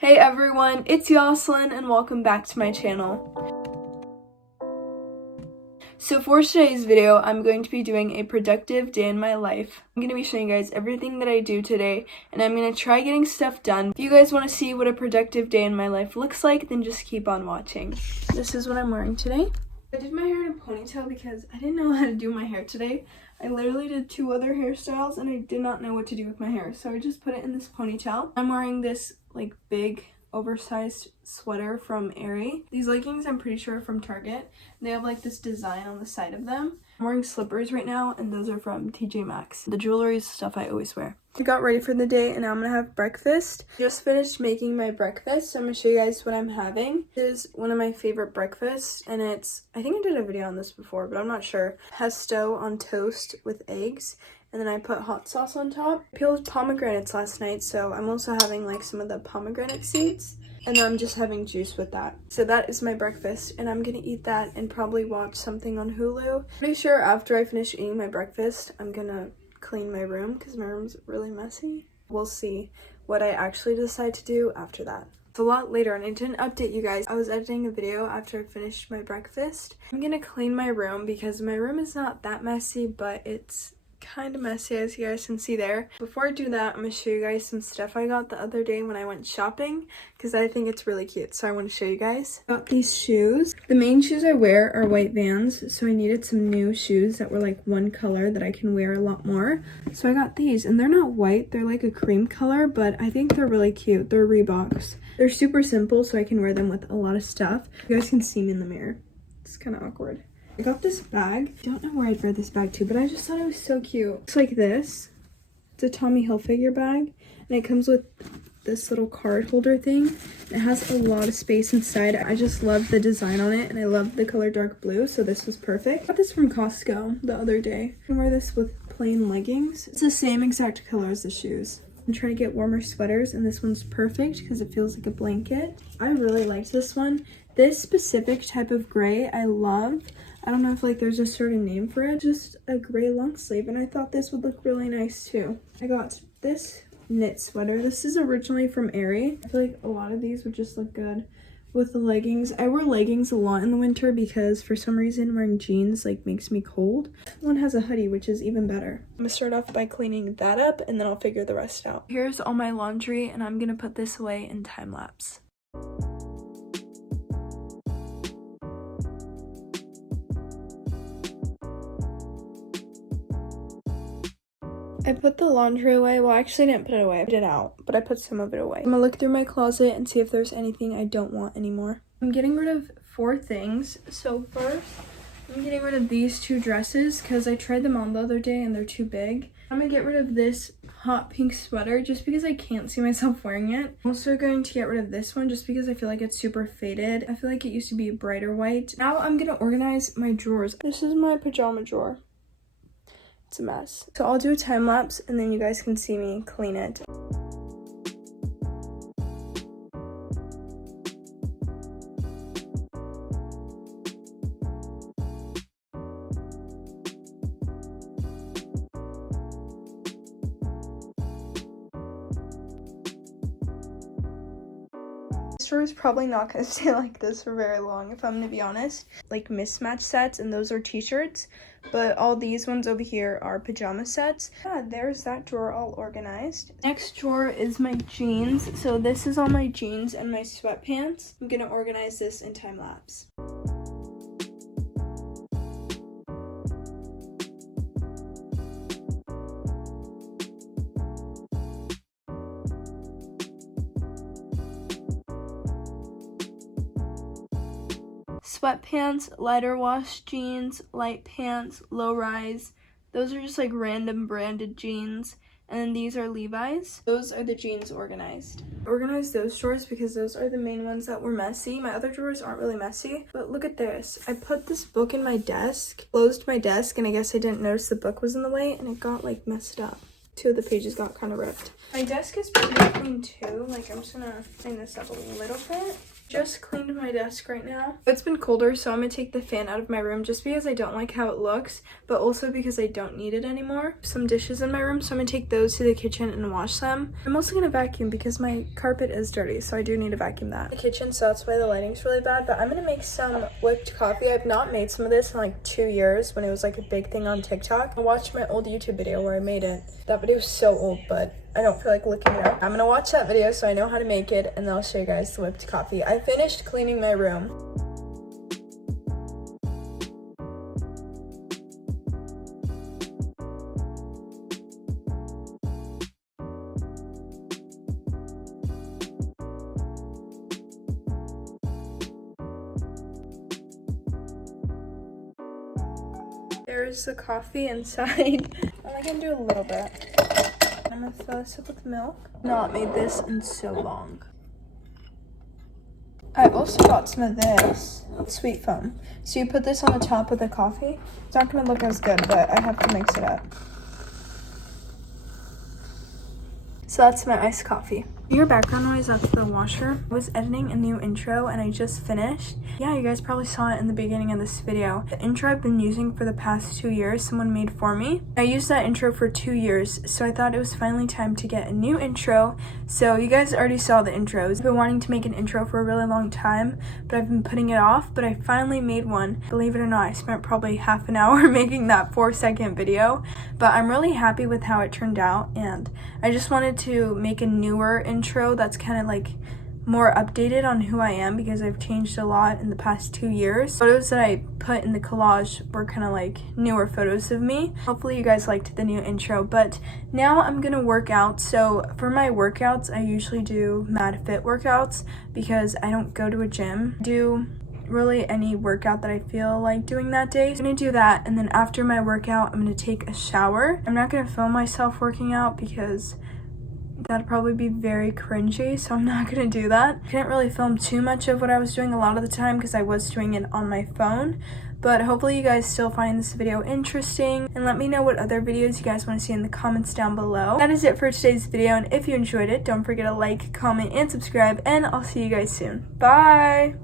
Hey everyone, it's Yoselin and welcome back to my channel. So for today's video, I'm going to be doing a productive day in my life. I'm going to be showing you guys everything that I do today, and I'm going to try getting stuff done. If you guys want to see what a productive day in my life looks like, then just keep on watching. This is what I'm wearing today. I did my hair in a ponytail because I didn't know how to do my hair today. I literally did 2 other hairstyles and I did not know what to do with my hair, so I just put it in this ponytail. I'm wearing this like big oversized sweater from Aerie. These leggings I'm pretty sure are from Target. They have like this design on the side of them. I'm wearing slippers right now and those are from TJ Maxx. The jewelry is stuff I always wear. I got ready for the day and now I'm gonna have breakfast. Just finished making my breakfast, so I'm gonna show you guys what I'm having. This is one of my favorite breakfasts and it's, I think I did a video on this before, but I'm not sure. Pesto on toast with eggs. And then I put hot sauce on top. I peeled pomegranates last night, so I'm also having like some of the pomegranate seeds. And then I'm just having juice with that. So that is my breakfast, and I'm gonna eat that and probably watch something on Hulu. Pretty sure after I finish eating my breakfast, I'm gonna clean my room because my room's really messy. We'll see what I actually decide to do after that. It's a lot later and I didn't update you guys. I was editing a video after I finished my breakfast. I'm gonna clean my room because my room is not that messy, but it's kind of messy as you guys can see there. Before I do that, I'm going to show you guys some stuff I got the other day when I went shopping because I think it's really cute, so I want to show you guys. I got these shoes. The main shoes I wear are white Vans, so I needed some new shoes that were like one color that I can wear a lot more. So I got these, and they're not white, they're like a cream color, but I think they're really cute. They're Reeboks. They're super simple, so I can wear them with a lot of stuff. You guys can see me in the mirror. It's kind of awkward. I got this bag. I don't know where I'd wear this bag to, but I just thought it was so cute. It's like this. It's a Tommy Hilfiger bag, and it comes with this little card holder thing. It has a lot of space inside. I just love the design on it, and I love the color dark blue, so this was perfect. I got this from Costco the other day. I can wear this with plain leggings. It's the same exact color as the shoes. I'm trying to get warmer sweaters, and this one's perfect because it feels like a blanket. I really liked this one. This specific type of gray I love. I don't know if like there's a certain name for it. Just a gray long sleeve, and I thought this would look really nice too. I got this knit sweater. This is originally from Aerie. I feel like a lot of these would just look good with the leggings. I wear leggings a lot in the winter because for some reason wearing jeans like makes me cold. One has a hoodie, which is even better. I'm gonna start off by cleaning that up and then I'll figure the rest out. Here's all my laundry and I'm gonna put this away in time lapse. I put the laundry away. Well, actually I didn't put it away. I put it out, but I put some of it away. I'm gonna look through my closet and see if there's anything I don't want anymore. I'm getting rid of 4 things. So first, I'm getting rid of these 2 dresses because I tried them on the other day and they're too big. I'm gonna get rid of this hot pink sweater just because I can't see myself wearing it. I'm also going to get rid of this one just because I feel like it's super faded. I feel like it used to be brighter white. Now I'm gonna organize my drawers. This is my pajama drawer. It's a mess. So I'll do a time lapse and then you guys can see me clean it. This drawer is probably not going to stay like this for very long if I'm going to be honest. Like mismatch sets, and those are t-shirts, but all these ones over here are pajama sets. Yeah, there's that drawer all organized. Next drawer is my jeans. So this is all my jeans and my sweatpants. I'm going to organize this in time lapse. Sweatpants, lighter wash jeans, light pants, low rise. Those are just like random branded jeans. And then these are Levi's. Those are the jeans organized. I organized those drawers because those are the main ones that were messy. My other drawers aren't really messy, but look at this. I put this book in my desk, closed my desk, and I guess I didn't notice the book was in the way and it got like messed up. two of the pages got kind of ripped. My desk is pretty clean too. Like, I'm just gonna clean this up a little bit. Just cleaned my desk right now. It's been colder, so I'm gonna take the fan out of my room just because I don't like how it looks, but also because I don't need it anymore. Some dishes in my room, so I'm gonna take those to the kitchen and wash them. I'm also gonna vacuum because my carpet is dirty, so I do need to vacuum that. The kitchen, so that's why the lighting's really bad, but I'm gonna make some whipped coffee. I've not made some of this in like 2 years when it was like a big thing on TikTok. I watched my old YouTube video where I made it. That video is so old, but I don't feel like looking it up. I'm gonna watch that video so I know how to make it, and then I'll show you guys the whipped coffee. I finished cleaning my room. There's the coffee inside. I'm only gonna do a little bit. I'm gonna fill this up with milk. Not made this in so long. I also got some of this sweet foam. So you put this on the top of the coffee. It's not gonna look as good, but I have to mix it up. So that's my iced coffee. Your background noise, that's the washer. I was editing a new intro and I just finished. Yeah, you guys probably saw it in the beginning of this video. The intro I've been using for the past 2 years, someone made for me. I used that intro for 2 years, so I thought it was finally time to get a new intro. So you guys already saw the intros. I've been wanting to make an intro for a really long time, but I've been putting it off, but I finally made one. Believe it or not, I spent probably half an hour making that 4-second video, but I'm really happy with how it turned out, and I just wanted to make a newer intro that's kind of like more updated on who I am because I've changed a lot in the past 2 years. Photos that I put in the collage were kind of like newer photos of me. Hopefully you guys liked the new intro, but now I'm gonna work out. So for my workouts, I usually do Mad Fit workouts because I don't go to a gym. Do really any workout that I feel like doing that day. So I'm gonna do that, and then after my workout, I'm gonna take a shower. I'm not gonna film myself working out because that'd probably be very cringy, so I'm not gonna do that. I didn't really film too much of what I was doing a lot of the time because I was doing it on my phone, but hopefully you guys still find this video interesting, and let me know what other videos you guys want to see in the comments down below. That is it for today's video, and if you enjoyed it, don't forget to like, comment, and subscribe, and I'll see you guys soon. Bye!